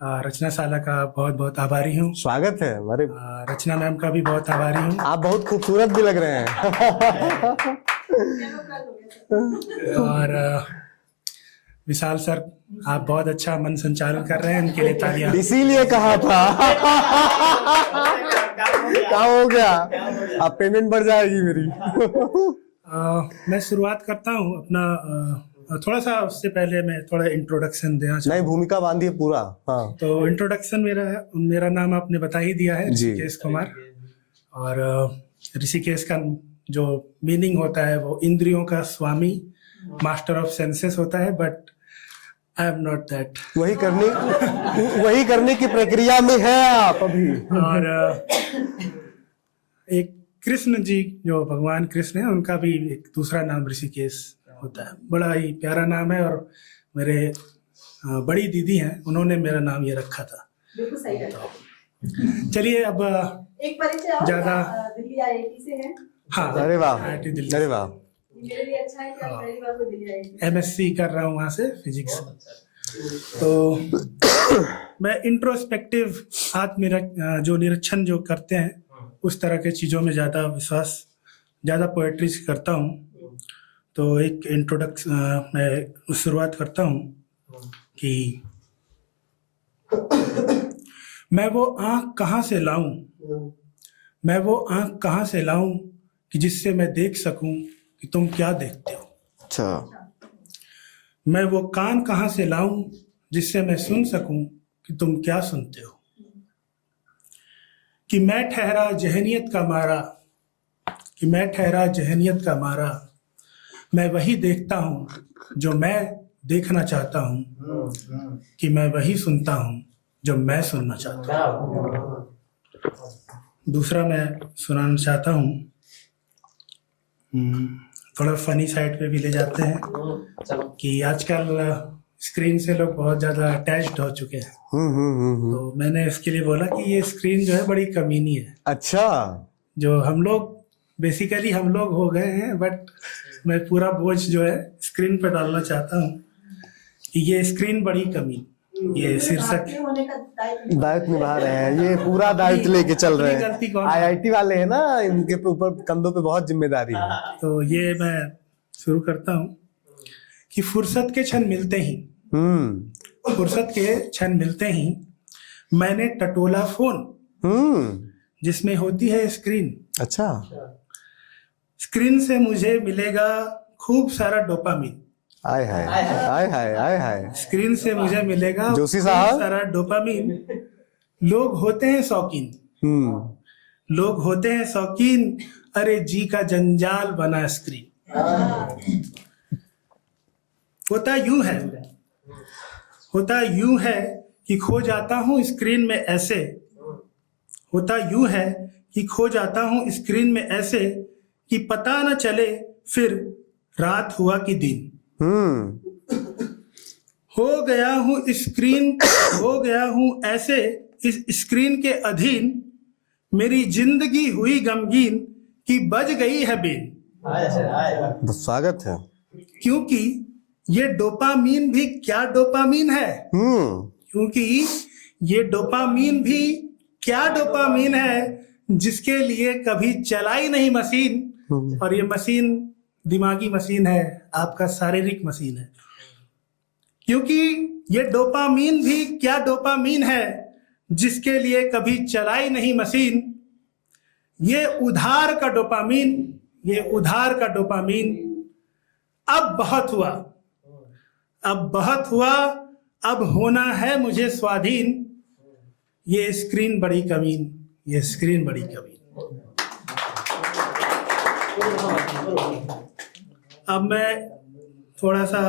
रचना साला का बहुत बहुत आभारी हूँ। स्वागत है हमारे। रचना मैम का भी बहुत आभारी हूँ। आप बहुत खूबसूरत भी लग रहे हैं। और विशाल सर, आप बहुत अच्छा मन संचालन कर रहे हैं, उनके लिए तालियां। इसीलिए कहा था। क्या हो गया? अब पेमेंट बढ़ जाएगी मेरी। मैं शुरुआत करता हूँ अपना थोड़ा सा, उससे पहले मैं थोड़ा इंट्रोडक्शन देना चाहता हूँ। नहीं, भूमिका बांधिए पूरा। हाँ, तो इंट्रोडक्शन मेरा नाम आपने बता ही दिया है, ऋषिकेश कुमार। और ऋषिकेश का जो मीनिंग होता है वो इंद्रियों का स्वामी, मास्टर ऑफ सेंसेस होता है, but I am not that. वही करने की प्रक्रिया में है आप अभी। और एक कृष्ण जी, जो भगवान कृष्ण है, उनका भी एक दूसरा नाम ऋषिकेश होता है। बड़ा ही प्यारा नाम है। और मेरे बड़ी दीदी हैं, उन्होंने मेरा नाम ये रखा था। बिल्कुल सही है। तो चलिए अब एक परिचय ज्यादा दिल्ली आईआईटी से है। हाँ, अरे वाह, IIT दिल्ली। अरे वाह। मेरे लिए अच्छा है कि आप पहली बार को दिल्ली आईआईटी MSc कर रहा हूँ वहाँ से, फिजिक्स। तो मैं इंट्रोस्पेक्टिव जो निरीक्षण जो करते हैं, उस तरह के चीज़ों में ज़्यादा विश्वास, ज़्यादा पोएट्री करता हूँ। तो एक इंट्रोडक्शन मैं शुरुआत करता हूँ कि मैं वो आँख कहाँ से लाऊं, मैं वो आँख कहाँ से लाऊं कि जिससे मैं देख सकूं कि तुम क्या देखते हो। अच्छा। मैं वो कान कहाँ से लाऊं जिससे मैं सुन सकूं कि तुम क्या सुनते हो। कि मैं ठहरा जहनियत का मारा, कि मैं ठहरा जहनियत का मारा, मैं वही देखता हूँ जो मैं देखना चाहता हूँ, कि मैं वही सुनता हूँ जो मैं सुनना चाहता हूँ। दूसरा मैं सुनाना चाहता हूँ, थोड़ा फनी साइड पे भी ले जाते हैं कि आजकल स्क्रीन से लोग बहुत ज़्यादा अटैच्ड हो चुके हैं। तो मैंने इसके लिए बोला कि ये स्क्रीन जो है बड़ी कमीनी है। अच्छा। जो हम लोग बेसिकली हम लोग हो गए हैं, बट मैं पूरा बोझ जो है स्क्रीन पर डालना चाहता हूँ कि ये स्क्रीन बड़ी कमी, ये शीर्षक दायित्व निभा रहे हैं, ये पूरा दायित्व लेके चल रहे हैं। IIT वाले हैं ना, इनके ऊपर कंधों पे बहुत जिम्मेदारी है। तो ये मैं शुरू करता हूँ कि फुर्सत के क्षण मिलते ही, फुर्सत के क्षण मिलते ही मैंने टटोला फोन जिसमें होती है स्क्रीन। अच्छा। स्क्रीन से मुझे मिलेगा खूब सारा डोपामीन। आय हाय, आय हाय, आय हाय। स्क्रीन से मुझे मिलेगा जोशी खूब साहब। सारा डोपामीन। लोग होते हैं शौकीन, लोग होते हैं शौकीन, अरे जी का जंजाल बना स्क्रीन। होता यूं है कि खो जाता हूं स्क्रीन में ऐसे, होता यूं है कि खो जाता हूं स्क्रीन में ऐसे कि पता न चले फिर रात हुआ कि दिन। हो गया हूं ऐसे इस स्क्रीन के अधीन, मेरी जिंदगी हुई गमगीन कि बज गई है बीन। स्वागत है। क्योंकि ये डोपामीन भी क्या डोपामीन है, क्योंकि ये डोपामीन भी क्या डोपामीन है जिसके लिए कभी चलाई नहीं मशीन। और ये मशीन दिमागी मशीन है, आपका शारीरिक मशीन है। क्योंकि ये डोपामीन भी क्या डोपामीन है जिसके लिए कभी चलाई नहीं मशीन। ये उधार का डोपामीन, ये उधार का डोपामीन। अब बहुत हुआ, अब बहुत हुआ, अब होना है मुझे स्वाधीन। ये स्क्रीन बड़ी कमीन, ये स्क्रीन बड़ी कमीन। अब मैं थोड़ा सा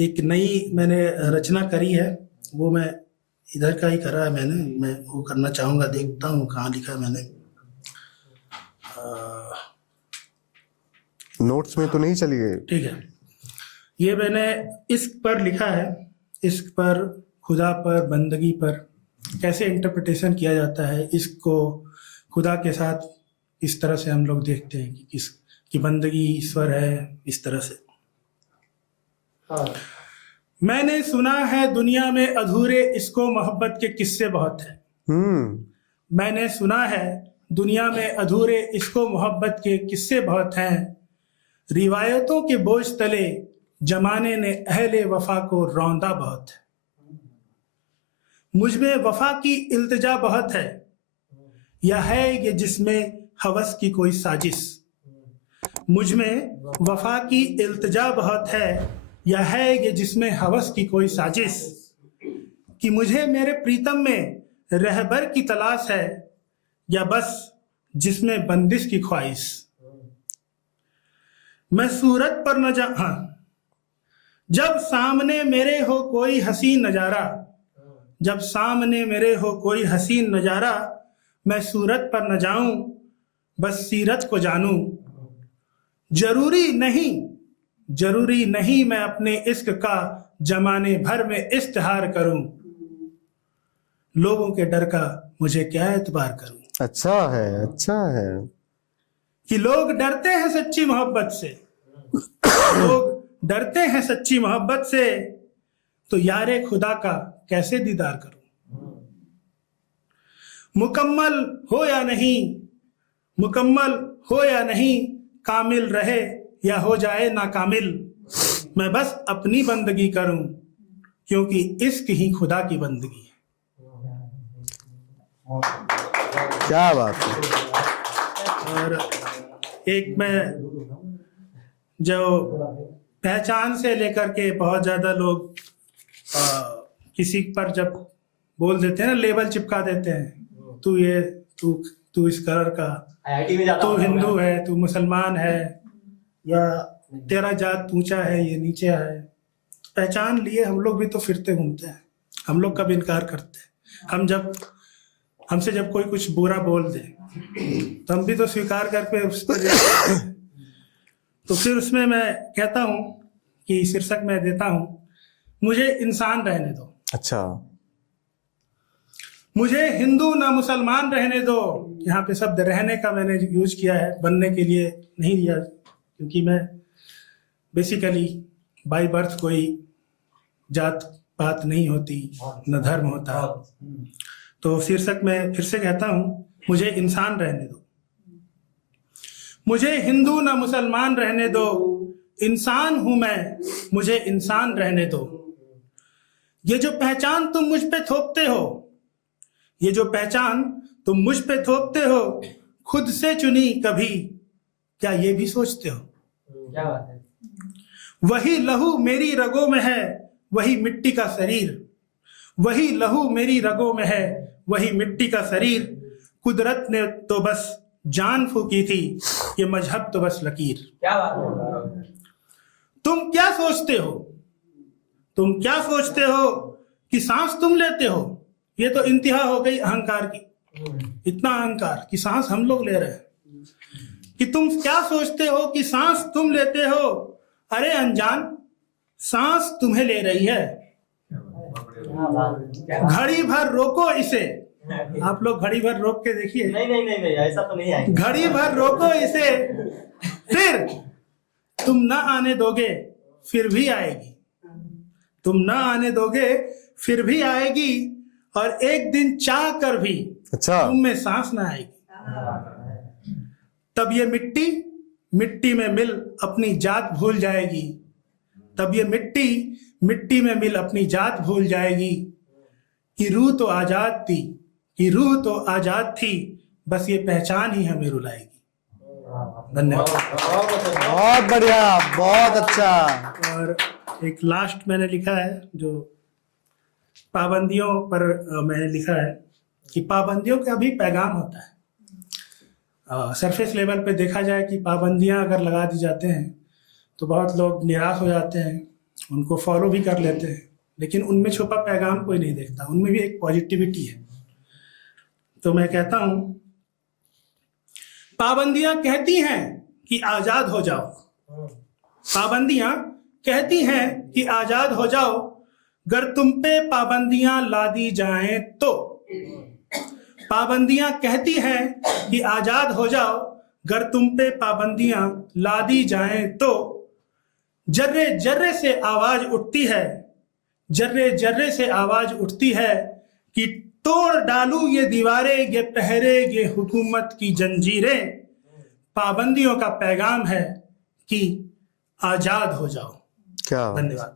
एक नई मैंने रचना करी है, वो मैं इधर का ही करा है मैं वो करना चाहूँगा। देखता हूँ कहाँ लिखा है मैंने। नोट्स में तो नहीं चली गई? ठीक है, ये मैंने इश्क पर लिखा है। इश्क पर, खुदा पर, बंदगी पर कैसे इंटरप्रिटेशन किया जाता है। इश्क को खुदा के साथ इस तरह से हम लोग देखते हैं कि कि बंदगी ईश्वर है, इस तरह से। मैंने सुना है दुनिया में अधूरे इसको मोहब्बत के किस्से बहुत हैं। मैंने सुना है दुनिया में अधूरे इसको मोहब्बत के किस्से बहुत हैं। रिवायतों के बोझ तले जमाने ने अहले वफा को रौंदा बहुत है। मुझ में वफा की इल्तिजा बहुत है, या है ये जिसमें हवस की कोई साजिश। मुझ में वफा की इल्तिजा बहुत है, या है ये जिसमें हवस की कोई साजिश। कि मुझे मेरे प्रीतम में रहबर की तलाश है, या बस जिसमें बंदिश की ख्वाहिश। मैं सूरत पर न जा हाँ जब सामने मेरे हो कोई हसीन नजारा, जब सामने मेरे हो कोई हसीन नजारा, मैं सूरत पर न जाऊं बस सीरत को जानूं। जरूरी नहीं मैं अपने इश्क का जमाने भर में इस्तिहार करूं। लोगों के डर का मुझे क्या एतबार करूं। अच्छा है कि लोग डरते हैं सच्ची मोहब्बत से, लोग डरते हैं सच्ची मोहब्बत से, तो यारे खुदा का कैसे दीदार करूं। मुकम्मल हो या नहीं, कामिल रहे या हो जाए नाकामिल, मैं बस अपनी बंदगी करूं, क्योंकि इश्क ही खुदा की बंदगी है। क्या बात है। और एक मैं जो पहचान से लेकर के बहुत ज्यादा लोग किसी पर जब बोल देते हैं ना, लेबल चिपका देते हैं, तू इस कलर का, तू हिंदू है, तू मुसलमान है, या तेरा जात ऊंचा है ये नीचे है। पहचान लिए हम लोग भी तो फिरते घूमते हैं, हम लोग कब इनकार करते हैं। हमसे जब कोई कुछ बुरा बोल दे तो हम भी तो स्वीकार करके उस पर तो फिर उसमें मैं कहता हूं कि शीर्षक मैं देता हूं, मुझे इंसान रहने दो। अच्छा, मुझे हिंदू ना मुसलमान रहने दो। यहाँ पे शब्द रहने का मैंने यूज किया है, बनने के लिए नहीं लिया, क्योंकि मैं बेसिकली बाय बर्थ कोई जात पात नहीं होती, न धर्म होता। तो शीर्षक में फिर से कहता हूं, मुझे इंसान रहने दो। मुझे हिंदू ना मुसलमान रहने दो, इंसान हूं मैं, मुझे इंसान रहने दो। ये जो पहचान तुम मुझ पे थोपते हो, ये जो पहचान तुम मुझ पे थोपते हो, खुद से चुनी कभी, क्या ये भी सोचते हो। क्या बात है। वही लहू मेरी रगों में है, वही मिट्टी का शरीर, वही लहू मेरी रगों में है, वही मिट्टी का शरीर। कुदरत ने तो बस जान फूकी थी, ये मजहब तो बस लकीर। क्या बात है। तुम क्या सोचते हो, तुम क्या सोचते हो कि सांस तुम लेते हो। ये तो इंतहा हो गई अहंकार की, इतना अहंकार कि सांस हम लोग ले रहे हैं। कि तुम क्या सोचते हो कि सांस तुम लेते हो, अरे अनजान सांस तुम्हें ले रही है। घड़ी भर रोको इसे, आप लोग घड़ी भर रोक के देखिए। नहीं ऐसा तो नहीं है। घड़ी भर रोको इसे, फिर तुम ना आने दोगे फिर भी आएगी। तुम ना आने दोगे फिर भी आएगी, और एक दिन चाह कर भी तुम में सांस ना आएगी। तब ये मिट्टी में मिल अपनी जात भूल जाएगी। तब ये मिट्टी में मिल अपनी जात भूल जाएगी। कि रूह तो आजाद थी, कि रूह तो आजाद थी, बस ये पहचान ही हमें रुलाएगी। धन्यवाद। बहुत बढ़िया, बहुत अच्छा। और एक लास्ट मैंने लिखा है, जो पाबंदियों पर मैंने लिखा है कि पाबंदियों का भी पैगाम होता है। सरफेस लेवल पे देखा जाए कि पाबंदियां अगर लगा दी जाते हैं तो बहुत लोग निराश हो जाते हैं, उनको फॉलो भी कर लेते हैं, लेकिन उनमें छुपा पैगाम कोई नहीं देखता, उनमें भी एक पॉजिटिविटी है। तो मैं कहता हूं, पाबंदियां कहती हैं कि आजाद हो जाओ, पाबंदियां कहती हैं कि आजाद हो जाओ, गर तुम पे पाबंदियां ला दी जाएं तो। पाबंदियां कहती हैं कि आजाद हो जाओ, गर तुम पे पाबंदियां ला दी जाएं तो। जर्रे जर्रे से आवाज उठती है, जर्रे जर्रे से आवाज उठती है कि तोड़ डालूं ये दीवारें, ये पहरे, ये हुकूमत की जंजीरें। पाबंदियों का पैगाम है कि आजाद हो जाओ। क्या धन्यवाद।